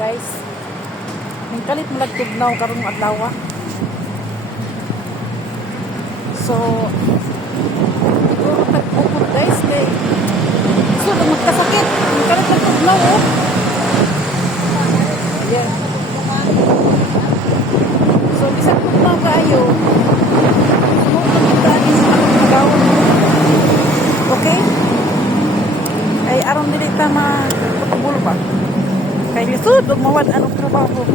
guys. Ning kalit malagtugnaw karong adlaw. So siguro tag-upod guys kay so magkasakit. Ning kalit malagtugnaw oh. Yeah. So bisan tugnaw kaayo. Mo tagdani sa magawon. Okay? Ay aron dili ta matubol ba? Kay lisod ug mawad anong trabaho.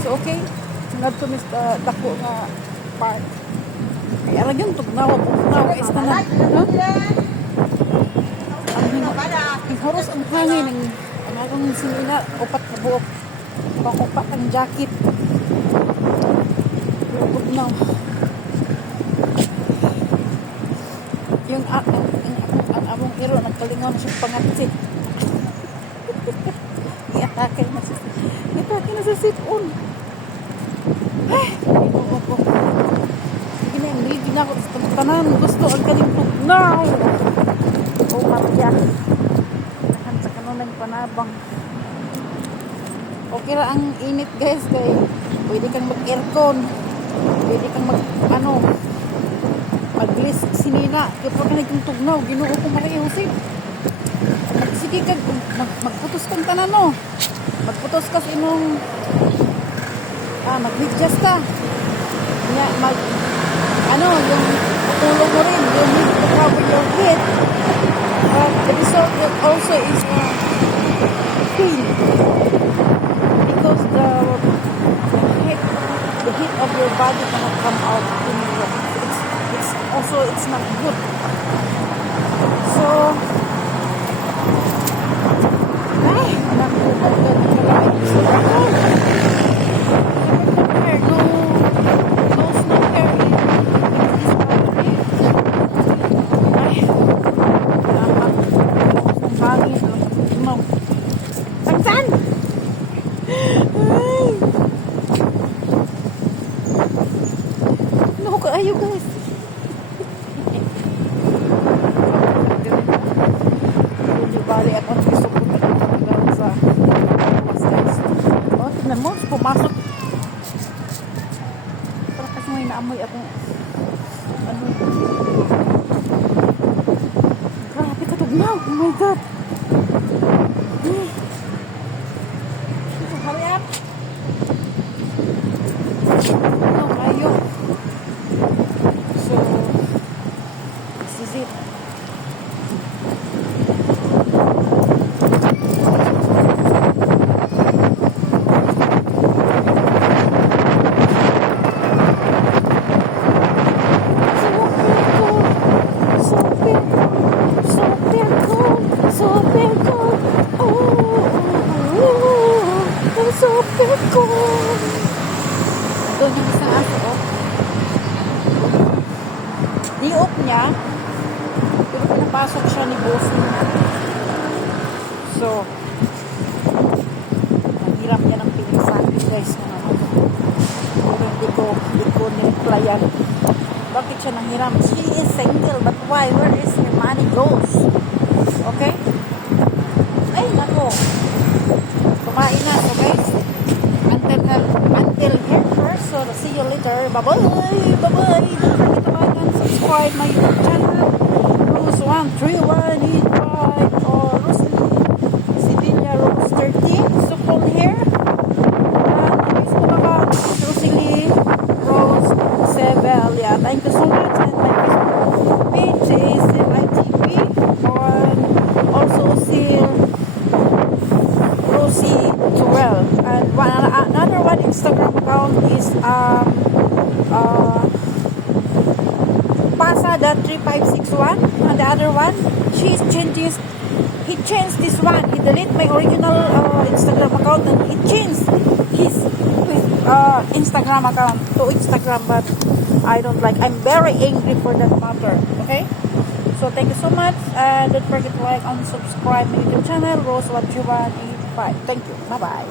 So okay, ngadto mis dako nga part. Kay ara gyud tugnaw is tanan, no? Ang horos ang hangin ang akong sinina upat na buok. Pang-upat ang jacket. Tugnaw. Yung ang among iro nagkalingaw na siyang pangatsit. Iatake na sa sit-on. Ay, ito. Sige na, hindi na ako sa tanan. Gusto ang galing tugnaw. Oh, Maria. Nakan sa kanunang panabang. Okay ra ang init guys. Kaya pwede kang mag-aircon. Pwede kang mag-list sinina. Kaya pa ka nagtugnaw. Ginoo ko marihusin. Sige kag magputos kang tanan no. Magputos ka sa inong mag-adjust ka. Nya yung tulong mo rin, you need to cover your head. The result also is pain. Because the heat of your body cannot come out in your it's not good. So ayo guys. Hindi bali ako nagsusupport na sa mas guys. Oh, tignan mo, pumasok. Parang kasi may naamoy ako. Grabe ka tugnaw. Oh my God. Hurry up. No, kayo. So, this is it. Super cool. Ito yung isang aso, oh. Di-off niya. Pero pinapasok siya ni boss niya. So, mahirap niya ng pinisan, guys. Pero hindi ko niliplayan. Bakit siya nanghiram? She is single, but why? Where is her money goes? Okay? Ay, nako. Kumain na. So, guys, until here first. So, see you later. Bye-bye. Bye-bye. Don't forget to like and subscribe my YouTube channel. Rose1385 or Sevilla Rose 13. So, call here. And gusto baka Rosalie Rose Sevilla. Thank you so much. And my Facebook page is MITV. And also see Rosie Joel, and another one Instagram account is Pasa.3561, and the other one he changed this one. He deleted my original Instagram account and he changed his Instagram account to Instagram, but I don't like. I'm very angry for that matter. Okay. So thank you so much, and don't forget to like and subscribe my YouTube channel, Rose125. Thank you. Bye bye.